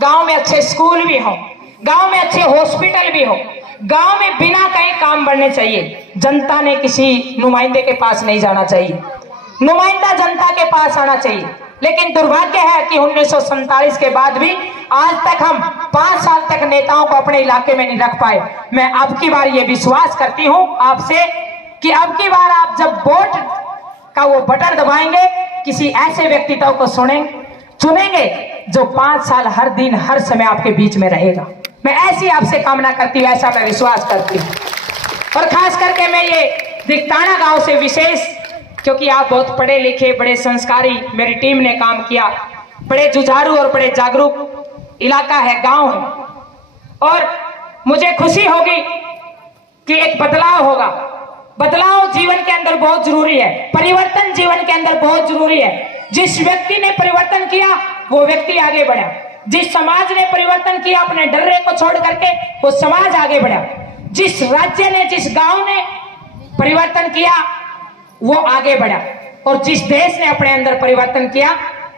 गांव में अच्छे स्कूल भी हो, गांव में अच्छे हॉस्पिटल भी हो, गांव में बिना कहीं काम बढ़ने चाहिए। जनता ने किसी नुमाइंदे के पास नहीं जाना चाहिए, नुमाइंदा जनता के पास आना चाहिए। लेकिन दुर्भाग्य है कि 1947 के बाद भी आज तक हम 5 साल तक नेताओं को अपने इलाके में नहीं रख पाए। मैं अब की बार ये विश्वास करती हूं आपसे कि अब की बार आप जब वोट का वो बटन दबाएंगे, किसी ऐसे व्यक्तित्व को चुनेंगे जो 5 साल हर दिन हर समय आपके बीच में रहेगा। मैं ऐसी आपसे कामना करती हूँ, ऐसा मैं विश्वास करती हूँ। और खास करके मैं ये दिगताना गांव से विशेष, क्योंकि आप बहुत पढ़े लिखे, बड़े संस्कारी, मेरी टीम ने काम किया, बड़े जुझारू और बड़े जागरूक इलाका है, गांव है, और मुझे खुशी होगी कि एक बदलाव होगा। बदलाव जीवन के अंदर बहुत जरूरी है, परिवर्तन जीवन के अंदर बहुत जरूरी है। जिस व्यक्ति ने परिवर्तन किया वो व्यक्ति आगे बढ़ा, जिस समाज ने परिवर्तन किया अपने डर्रे को छोड़ करके वो समाज आगे बढ़ा, जिस राज्य ने, जिस गांव ने परिवर्तन किया वो आगे बढ़ा, और जिस देश ने अपने अंदर परिवर्तन किया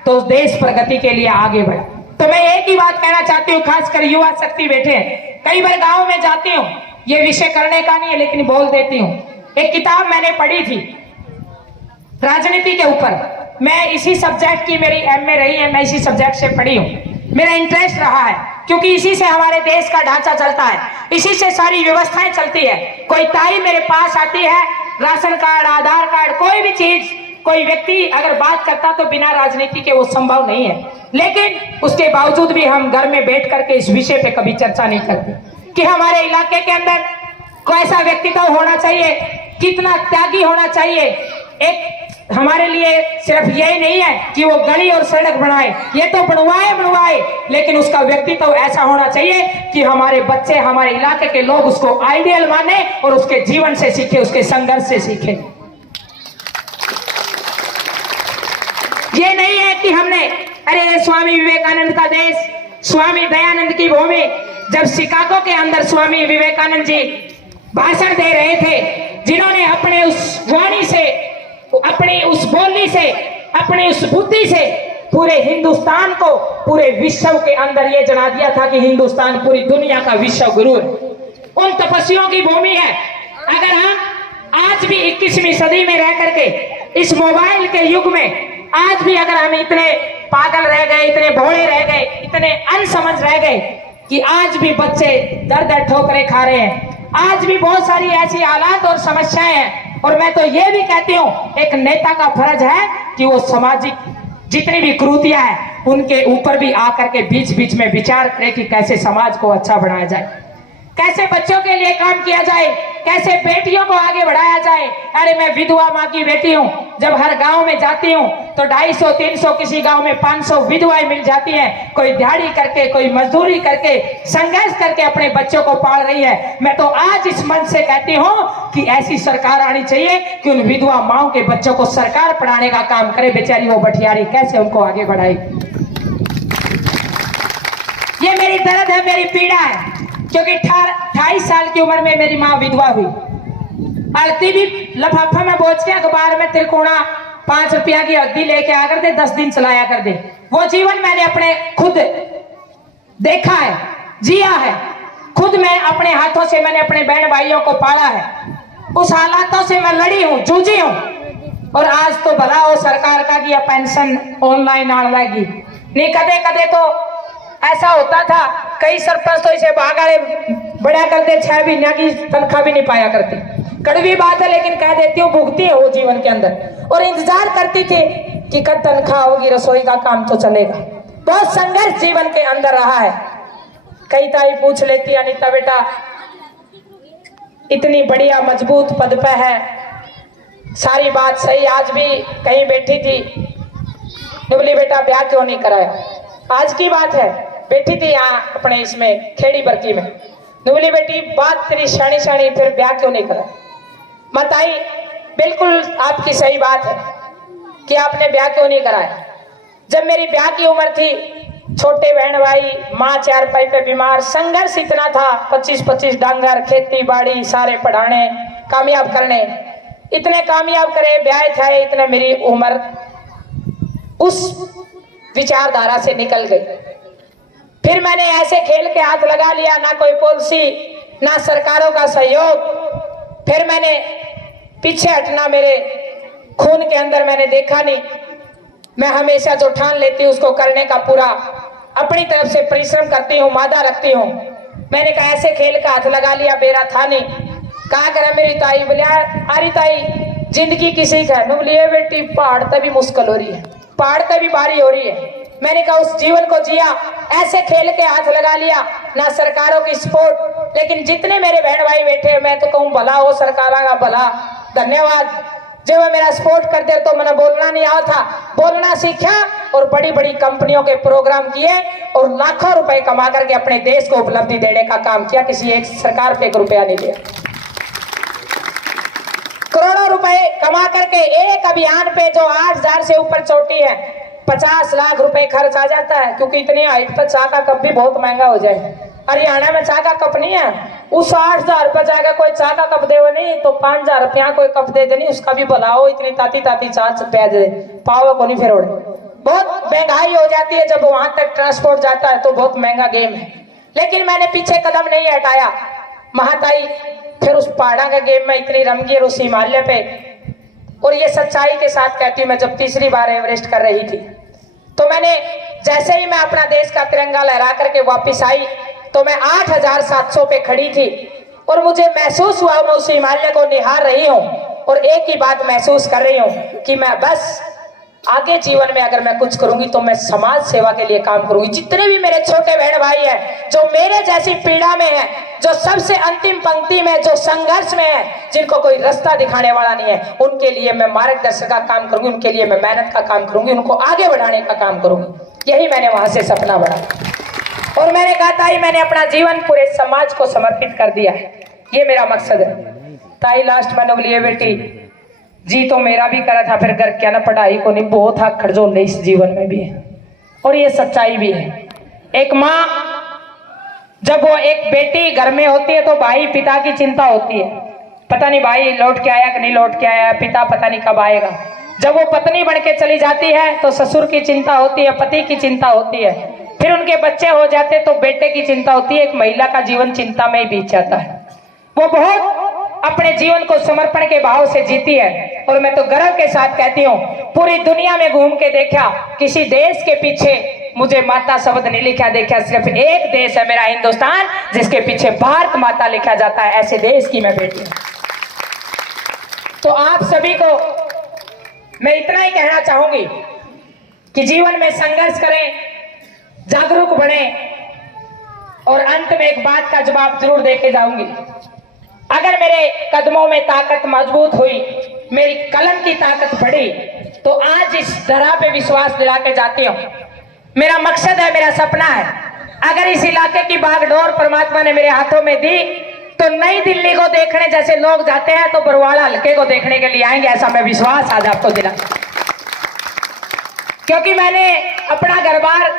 तो उस देश प्रगति के लिए आगे बढ़ा। तो मैं एक ही बात कहना चाहती हूँ, खासकर युवा शक्ति बैठे हैं, कई बार गांव में जाती हूँ, ये विषय करने का नहीं है लेकिन बोल देती हूँ। एक किताब मैंने पढ़ी थी राजनीति के ऊपर, मैं इसी सब्जेक्ट की, मेरी एमए रही है, मैं इसी सब्जेक्ट से पढ़ी हूँ, मेरा इंटरेस्ट रहा है, क्योंकि इसी से हमारे देश का ढांचा चलता है, इसी से सारी व्यवस्थाएं चलती है। कोई ताई मेरे पास आती है, राशन कार्ड, आधार कार्ड, कोई भी चीज, कोई व्यक्ति अगर बात करता तो बिना राजनीति के वो संभव नहीं है। लेकिन उसके बावजूद भी हम घर में बैठ करके इस विषय पे कभी चर्चा नहीं करते कि हमारे इलाके के अंदर कैसा व्यक्तित्व होना चाहिए, कितना त्यागी होना चाहिए। एक हमारे लिए सिर्फ यही नहीं है कि वो गली और सड़क बनाए, ये तो बनवाए, लेकिन उसका व्यक्तित्व ऐसा होना चाहिए कि हमारे बच्चे, हमारे इलाके के लोग उसको आइडियल माने और उसके जीवन से सीखे, उसके संघर्ष से सीखे। ये नहीं है कि हमने, अरे स्वामी विवेकानंद का देश, स्वामी दयानंद की भूमि, जब शिकागो के अंदर स्वामी विवेकानंद जी भाषण दे रहे थे, जिन्होंने अपने उस वाणी से, अपनी उस बोली से, अपनी उस बुद्धि से पूरे हिंदुस्तान को, पूरे विश्व के अंदर ये जना दिया था कि हिंदुस्तान पूरी दुनिया का विश्व गुरु है, उन तपस्वियों की भूमि है। अगर हम आज भी 21वीं सदी में रह करके, इस मोबाइल के युग में आज भी अगर हम इतने पागल रह गए, इतने भोले रह गए, इतने अनसमझ रह गए कि आज भी बच्चे दर दर ठोकरें खा रहे हैं, आज भी बहुत सारी ऐसी हालात और समस्याएं हैं। और मैं तो ये भी कहती हूँ, एक नेता का फर्ज है कि वो सामाजिक जितनी भी कुरीतियां हैं उनके ऊपर भी आकर के बीच बीच में विचार करे कि कैसे समाज को अच्छा बनाया जाए, कैसे बच्चों के लिए काम किया जाए, कैसे बेटियों को आगे बढ़ाया जाए। अरे मैं विधवा माँ की बेटी हूँ, जब हर गांव में जाती हूँ तो 250, 300, किसी गांव में 500 विधवाएं मिल जाती हैं, कोई दिहाड़ी करके, कोई मजदूरी करके, संघर्ष करके अपने बच्चों को पाल रही है। मैं तो आज इस मंच से कहती हूँ कि ऐसी सरकार आनी चाहिए कि उन विधवा माओ के बच्चों को सरकार पढ़ाने का काम करे, बेचारी वो बटियारी कैसे उनको आगे बढ़ाए। ये मेरी दर्द है, मेरी पीड़ा है, क्योंकि 28 साल की उम्र में मेरी माँ विधवा हुई। आरती भी लफाफा में बोझ के अखबार में त्रिकोणा 5 रुपया की अवधि लेके आ कर दे, 10 दिन चलाया कर दे। वो जीवन मैंने अपने खुद देखा है, जिया है, खुद मैं अपने हाथों से मैंने अपने बहन भाइयों को पाला है, उस हालातों से मैं लड़ी हूँ, जूझी हूँ। और आज तो भला हो सरकार का कि पेंशन ऑनलाइन आने लगी, नहीं कदे कदे तो ऐसा होता था, कई सरपंच तो इसे भागाड़े बढ़ा करते, 6 महीने की तनख्वाह भी नहीं पाया करती। कड़वी बात है लेकिन कह देती हूँ, भुगती है वो जीवन के अंदर, और इंतजार करती थी कि कब तनख्वाह होगी, रसोई का काम तो चलेगा। बहुत संघर्ष जीवन के अंदर रहा है। कई ताई पूछ लेती, अनिता बेटा इतनी बढ़िया मजबूत पद पे है, सारी बात सही। आज भी कहीं बैठी थी, बोली बेटा ब्याह क्यों नहीं कराया। आज की बात है, बैठी थी यहाँ अपने इसमें खेड़ी बरकी में, बोली बेटी बात तेरी शानी शानी, फिर ब्याह क्यों नहीं करा। मत आई, बिल्कुल आपकी सही बात है कि आपने ब्याह क्यों नहीं कराया। जब मेरी ब्याह की उम्र थी, छोटे बहन भाई, माँ चार पाई पे बीमार, संघर्ष इतना था, 25-25 डांगर, खेती बाड़ी सारे पढ़ाने, कामयाब करने, इतने कामयाब करे, ब्याह थे, इतने मेरी उम्र उस विचारधारा से निकल गई। फिर मैंने ऐसे खेल के हाथ लगा लिया, ना कोई पॉलिसी, ना सरकारों का सहयोग। फिर मैंने पीछे हटना मेरे खून के अंदर मैंने देखा नहीं। मैं हमेशा जो ठान लेती हूँ उसको करने का पूरा अपनी तरफ से परिश्रम करती हूँ, मादा रखती हूँ। मैंने कहा ऐसे खेल का हाथ लगा लिया, बेरा था नहीं। कहा करा मेरी ताई, बोले अरे ताई जिंदगी किसी का है, बोलिए बेटी पहाड़ तभी मुश्किल हो रही है, पहाड़ तभी भारी हो रही है। मैंने कहा उस जीवन को जिया, ऐसे खेल के हाथ लगा लिया, ना सरकारों की सपोर्ट। लेकिन जितने मेरे बहन भाई बैठे, मैं तो कहूँ भला हो सरकारों का भला, धन्यवाद। जब वो मेरा सपोर्ट करते तो मैंने बोलना नहीं आता था, बोलना सीखा और बड़ी बड़ी कंपनियों के प्रोग्राम किए और लाखों रुपए कमा करके अपने देश को उपलब्धि देने का काम किया। किसी एक सरकार पे 1 रुपया नहीं दिया, करोड़ों रुपए कमा करके एक अभियान पे जो 8,000 से ऊपर चोटी है, 50 लाख रुपए खर्च आ जाता है। क्योंकि इतनी हाइट पर चाय का कप भी बहुत महंगा हो जाए। हरियाणा में चाय का कप नहीं है, उस 8,000 पर जाकर कोई चाय का कप देवे नहीं तो 5,000 रुपया कोई कप दे देनी, उसका भी बुलाओ, इतनी ताती ताती चाय पे दे पाओ को नहीं, फिर उड़े। बहुत महंगाई हो जाती है, जब वहां तक ट्रांसपोर्ट जाता है तो बहुत महंगा गेम है। लेकिन मैंने पीछे कदम नहीं हटाया महाताई। फिर उस पहाड़ा का गेम में इतनी रमगी और उस हिमालय पे, और ये सच्चाई के साथ कहती हूँ, मैं जब तीसरी बार एवरेस्ट कर रही थी तो मैंने जैसे ही मैं अपना देश का तिरंगा लहरा करके वापस आई तो मैं 8,700 पे खड़ी थी और मुझे महसूस हुआ मैं उस हिमालय को निहार रही हूँ और एक ही बात महसूस कर रही हूँ कि मैं बस आगे जीवन में अगर मैं कुछ करूंगी तो मैं समाज सेवा के लिए काम करूंगी। जितने भी मेरे छोटे बहन भाई हैं जो मेरे जैसी पीड़ा में है, जो सबसे अंतिम पंक्ति में, जो संघर्ष में है, जिनको कोई रास्ता दिखाने वाला नहीं है, उनके लिए मैं मार्गदर्शक का काम करूंगी, उनके लिए मैं मेहनत का काम करूंगी, उनको आगे बढ़ाने का काम करूंगी। यही मैंने वहां से सपना बढ़ा और मैंने कहा ताई मैंने अपना जीवन पूरे समाज को समर्पित कर दिया है, ये मेरा मकसद है। ताई लास्ट मैंने बोली बेटी जी तो मेरा भी करा था, फिर घर क्या ना पढ़ाई को नहीं, बहुत हक खड़जोल इस जीवन में भी है और ये सच्चाई भी है। एक माँ जब वो एक बेटी घर में होती है तो भाई पिता की चिंता होती है, पता नहीं भाई लौट के आया कि नहीं लौट के आया, पिता पता नहीं कब आएगा। जब वो पत्नी बन के चली जाती है तो ससुर की चिंता होती है, पति की चिंता होती है, फिर उनके बच्चे हो जाते तो बेटे की चिंता होती है। एक महिला का जीवन चिंता में ही बीत जाता है। वो बहुत अपने जीवन को समर्पण के भाव से जीती है और मैं तो गर्व के साथ कहती हूँ पूरी दुनिया में घूम के देखा, किसी देश के पीछे मुझे माता शब्द नहीं लिखा देखा, सिर्फ एक देश है मेरा हिंदुस्तान जिसके पीछे भारत माता लिखा जाता है। ऐसे देश की मैं बेटी हूँ। तो आप सभी को मैं इतना ही कहना चाहूंगी कि जीवन में संघर्ष करें, जागरूक बने और अंत में एक बात का जवाब जरूर देके जाऊंगी। अगर मेरे कदमों में ताकत मजबूत हुई, मेरी कलम की ताकत बढ़ी तो आज इस तरह पे विश्वास दिला के जाती हूँ। मेरा मकसद है, मेरा सपना है, अगर इस इलाके की बागडोर परमात्मा ने मेरे हाथों में दी तो नई दिल्ली को देखने जैसे लोग जाते हैं तो बरवाड़ा हल्के को देखने के लिए आएंगे, ऐसा मैं विश्वास आज आपको दिला। क्योंकि मैंने अपना घर बार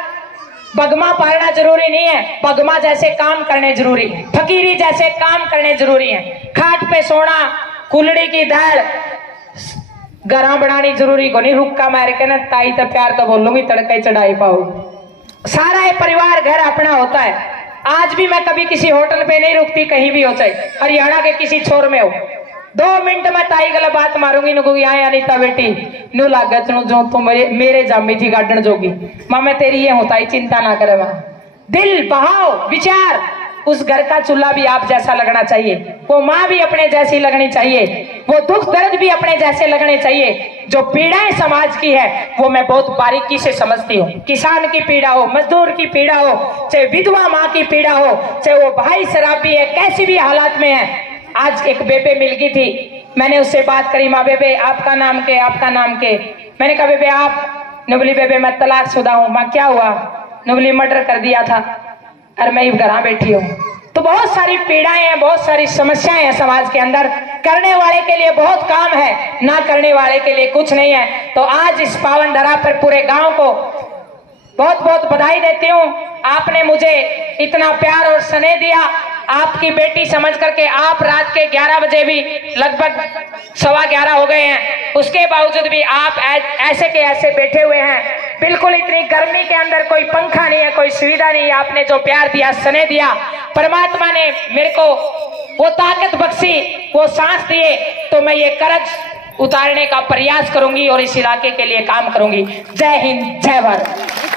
बगमा पालना जरूरी नहीं है, बगमा जैसे काम करने जरूरी है, फकीरी जैसे काम करने जरूरी है। खाट पे सोना, कुलड़ी की दाल गरा बनानी जरूरी को नहीं, रुक्का मार के ना ताई तो प्यार तो बोलूंगी तड़के चढ़ाई पाऊ। सारा ये परिवार घर अपना होता है। आज भी मैं कभी किसी होटल पे नहीं रुकती, कहीं भी हो, चाहे हरियाणा के किसी छोर में हो, 2 मिनट में ताई गला बात मारूंगी नु कोई आया अनीता बेटी नु लागत नु जो तो मेरे जामी थी गार्डन जोगी मां मैं तेरी ये होता ही चिंता ना करे। मां दिल बहाव विचार, उस घर का चूल्हा भी आप जैसा लगना चाहिए, वो माँ भी अपने जैसी लगनी चाहिए, वो दुख दर्द भी अपने जैसे लगने चाहिए। जो पीड़ाएं समाज की है वो मैं बहुत बारीकी से समझती हूँ। किसान की पीड़ा हो, मजदूर की पीड़ा हो, चाहे विधवा माँ की पीड़ा हो, चाहे वो भाई शराबी है, कैसी भी हालात में है, आज एक बेबे मिल गई थी, मैंने उससे बात करी, माँ बेबे आपका नाम के, आपका नाम के। मैंने कहा बेबे आप? ने बोली बेबे मैं तलाकशुदा हूँ। माँ क्या हुआ? ने बोली मर्डर कर दिया था, और मैं घर बैठी हूँ। तो बहुत सारी पीड़ाएं हैं, बहुत सारी समस्याएं हैं समाज के अंदर। करने वाले के लिए बहुत काम है, ना करने वाले के लिए कुछ नहीं है। तो आज इस पावन धरा पर पूरे गांव को बहुत बहुत बधाई देती हूँ। आपने मुझे इतना प्यार और स्नेह दिया, आपकी बेटी समझ करके आप रात के 11 बजे भी, लगभग 11:15 हो गए हैं, उसके बावजूद भी आप ऐसे के ऐसे बैठे हुए हैं। बिल्कुल इतनी गर्मी के अंदर कोई पंखा नहीं है, कोई सुविधा नहीं है। आपने जो प्यार दिया, स्नेह दिया, परमात्मा ने मेरे को वो ताकत बख्शी, वो सांस दिए, तो मैं ये कर्ज उतारने का प्रयास करूंगी और इस इलाके के लिए काम करूंगी। जय हिंद, जय भारत।